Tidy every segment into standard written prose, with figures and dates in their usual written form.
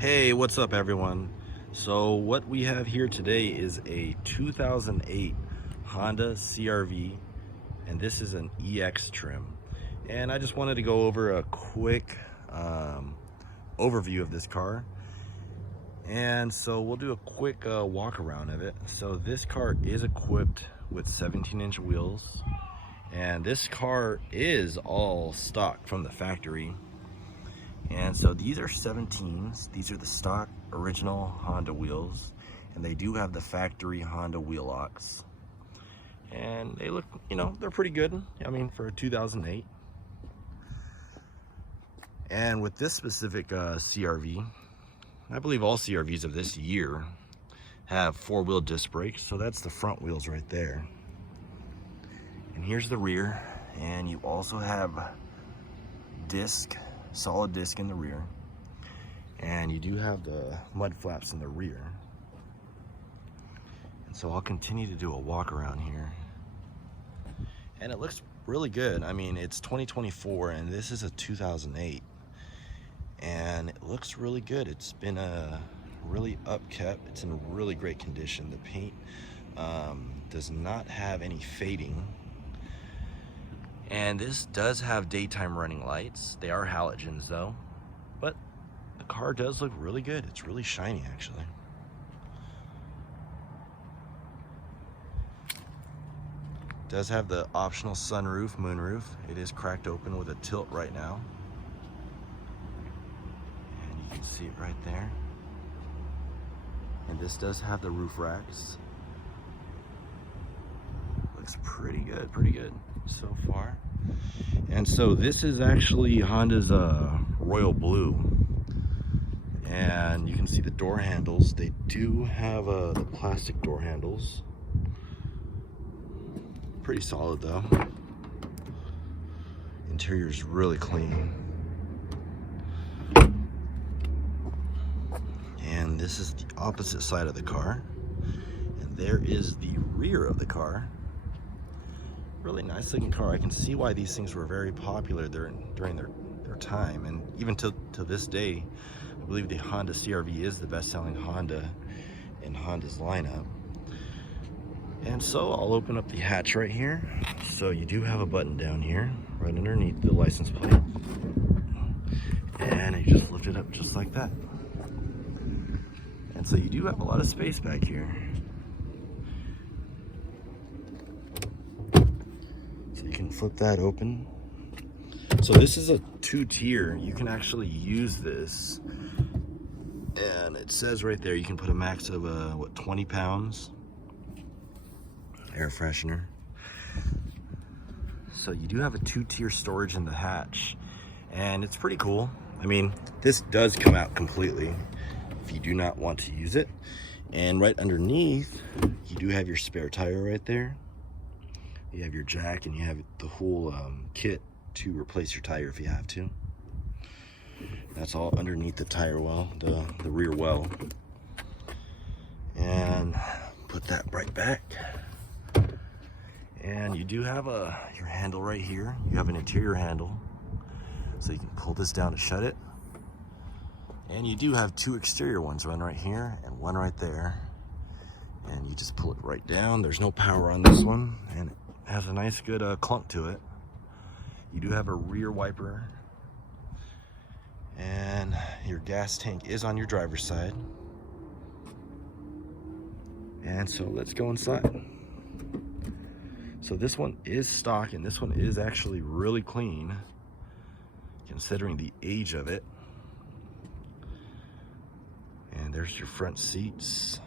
Hey, what's up everyone? So what we have here today is a 2008 Honda CRV, and this is an EX trim. And I just wanted to go over a quick overview of this car. And so we'll do a quick walk around of it. So this car is equipped with 17-inch wheels, and this car is all stock from the factory. And so these are 17s. These are the stock original Honda wheels, and they do have the factory Honda wheel locks. And they look, they're pretty good. I mean, for a 2008. And with this specific CRV, I believe all CRVs of this year have four-wheel disc brakes. So that's the front wheels right there. And here's the rear. And you also have solid disc in the rear, and you do have the mud flaps in the rear. And so I'll continue to do a walk around here, and it looks really good. I mean, it's 2024 and this is a 2008, and it looks really good. It's been really upkept. It's in really great condition. The paint does not have any fading. And this does have daytime running lights. They are halogens though, but the car does look really good. It's really shiny actually. It does have the optional sunroof, moonroof. It is cracked open with a tilt right now. And you can see it right there. And this does have the roof racks. Looks pretty good so far. And so this is actually Honda's royal blue, and you can see the door handles. They do have the plastic door handles. Pretty solid though. Interior's really clean. And this is the opposite side of the car, and there is the rear of the car. Really nice looking car. I can see why these things were very popular during their time, and even to this day, I believe the Honda CRV is the best-selling Honda in Honda's lineup. And so I'll open up the hatch right here. So you do have a button down here right underneath the license plate, and you just lift it up just like that. And so you do have a lot of space back here. You can flip that open. So this is a 2-tier. You can actually use this, and it says right there you can put a max of 20 pounds air freshener. So you do have a 2-tier storage in the hatch, and it's pretty cool. I mean, this does come out completely if you do not want to use it. And right underneath you do have your spare tire right there. You have your jack, and you have the whole kit to replace your tire if you have to. That's all underneath the tire well, the rear well. And put that right back. And you do have your handle right here. You have an interior handle, so you can pull this down to shut it. And you do have 2 exterior ones, one right here and one right there. And you just pull it right down. There's no power on this one, and it has a nice good clunk to it. You do have a rear wiper, and your gas tank is on your driver's side. And so let's go inside. So this one is stock, and this one is actually really clean considering the age of it. And there's your front seats.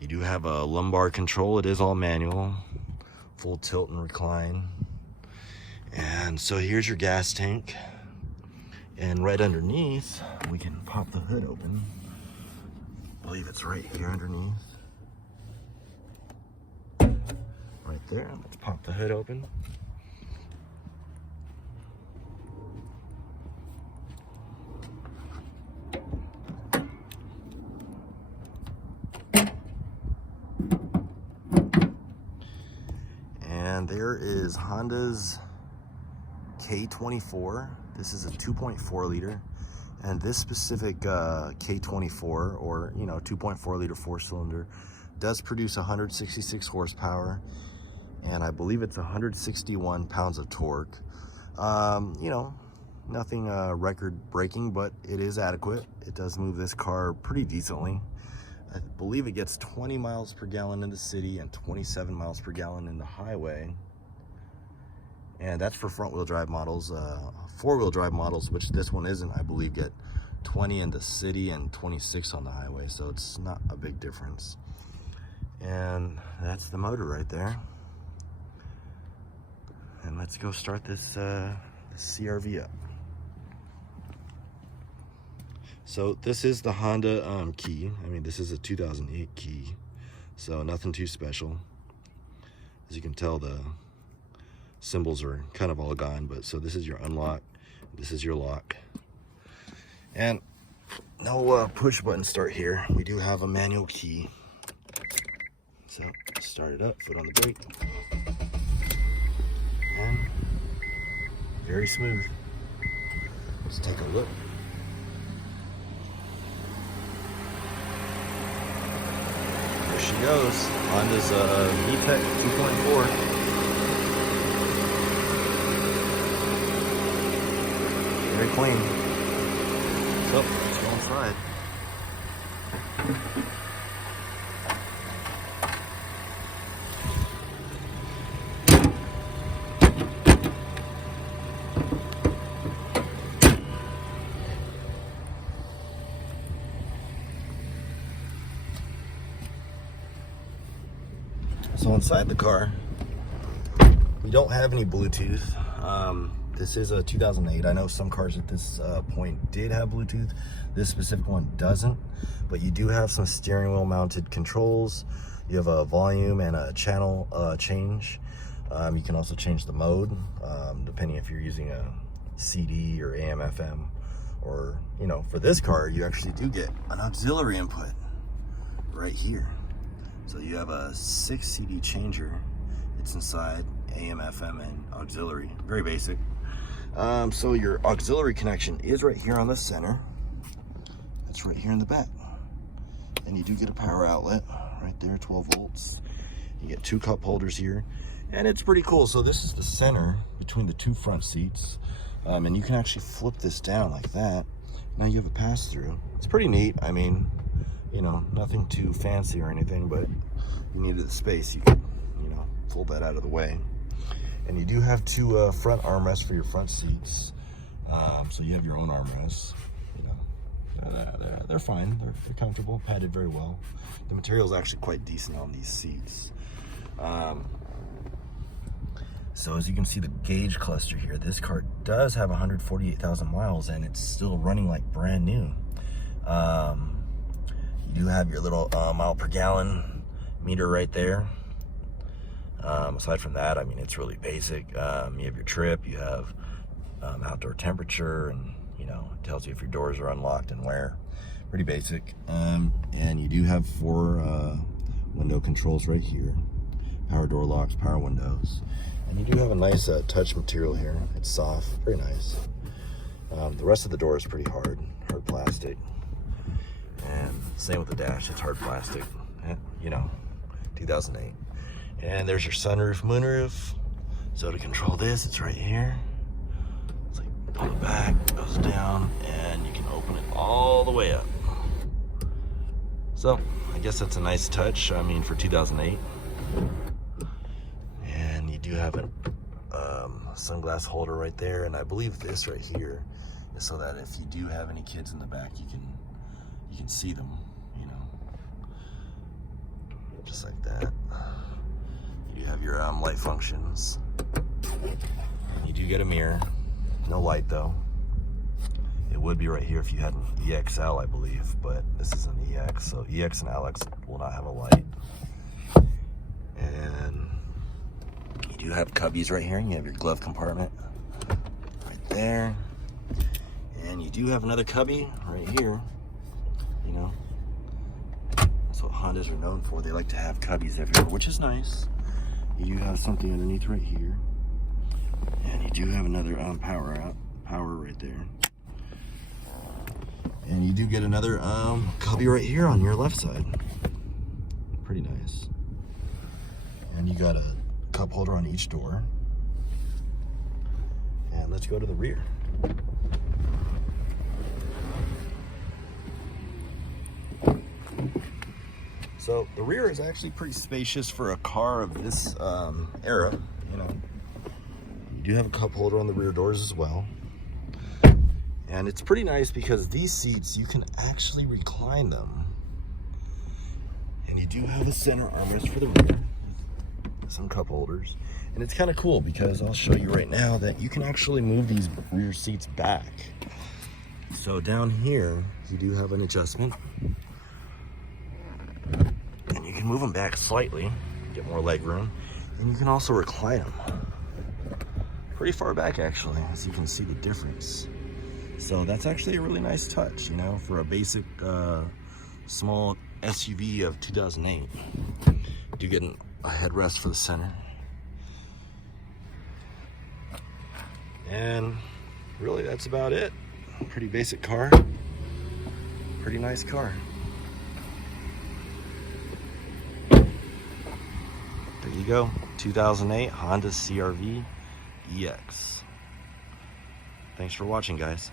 You do have a lumbar control. It is all manual, full tilt and recline. And so here's your gas tank, and right underneath we can pop the hood open. I believe it's right here underneath, right there. Let's pop the hood open. And there is Honda's K24. This is a 2.4 liter. And this specific K24, or 2.4 liter 4-cylinder, does produce 166 horsepower, and I believe it's 161 pounds of torque. Nothing record breaking, but it is adequate. It does move this car pretty decently. I believe it gets 20 miles per gallon in the city and 27 miles per gallon in the highway. And that's for front-wheel drive models. Four-wheel drive models, which this one isn't, I believe, get 20 in the city and 26 on the highway, so it's not a big difference. And that's the motor right there. And let's go start this CRV up. So this is the Honda key. I mean, this is a 2008 key, so nothing too special. As you can tell, the symbols are kind of all gone, but so this is your unlock, this is your lock. And no push button start here. We do have a manual key. So start it up, foot on the brake. And very smooth. Let's take a look. There she goes. Honda's VTEC 2.4. Very clean. So let's go inside. So inside the car, we don't have any Bluetooth. This is a 2008. I know some cars at this point did have Bluetooth. This specific one doesn't, but you do have some steering wheel mounted controls. You have a volume and a channel change. You can also change the mode, depending if you're using a CD or AM, FM, or, for this car, you actually do get an auxiliary input right here. So you have a 6 CD changer. It's inside AM, FM, and auxiliary. Very basic. So your auxiliary connection is right here on the center. That's right here in the back. And you do get a power outlet right there, 12 volts. You get 2 cup holders here. And it's pretty cool. So this is the center between the 2 front seats. And you can actually flip this down like that. Now you have a pass-through. It's pretty neat. I mean, nothing too fancy or anything, but you needed the space. You could, pull that out of the way. And you do have 2 front armrests for your front seats. So you have your own armrests. They're fine. They're comfortable, padded very well. The material is actually quite decent on these seats. So as you can see, the gauge cluster here, this car does have 148,000 miles, and it's still running like brand new. You do have your little mile per gallon meter right there. Aside from that, I mean, it's really basic. You have your trip, you have outdoor temperature, and it tells you if your doors are unlocked and where. Pretty basic. And you do have 4 window controls right here. Power door locks, power windows. And you do have a nice touch material here. It's soft, very nice. The rest of the door is pretty hard plastic. And same with the dash, it's hard plastic. 2008. And there's your sunroof, moonroof. So to control this, it's right here. It's like on the back, goes down, and you can open it all the way up. So I guess that's a nice touch, I mean, for 2008. And you do have a sunglass holder right there, and I believe this right here is so that if you do have any kids in the back, you can see them, just like that. You have your light functions. You do get a mirror. No light though. It would be right here if you had an EXL, I believe, but this is an EX, so EX and LX will not have a light. And you do have cubbies right here, and you have your glove compartment right there. And you do have another cubby right here. That's what Hondas are known for. They like to have cubbies everywhere, which is nice. You do have something underneath right here. And you do have another power right there. And you do get another cubby right here on your left side. Pretty nice. And you got a cup holder on each door. And let's go to the rear. So the rear is actually pretty spacious for a car of this era. You know, you do have a cup holder on the rear doors as well. And it's pretty nice because these seats, you can actually recline them. And you do have a center armrest for the rear. Some cup holders. And it's kind of cool because I'll show you right now that you can actually move these rear seats back. So down here, you do have an adjustment. And you can move them back slightly, get more leg room. And you can also recline them. Pretty far back actually, as you can see the difference. So that's actually a really nice touch, you know, for a basic small SUV of 2008. You get a headrest for the center. And really that's about it. Pretty basic car. Pretty nice car. There you go, 2008 Honda CRV EX. Thanks for watching, guys.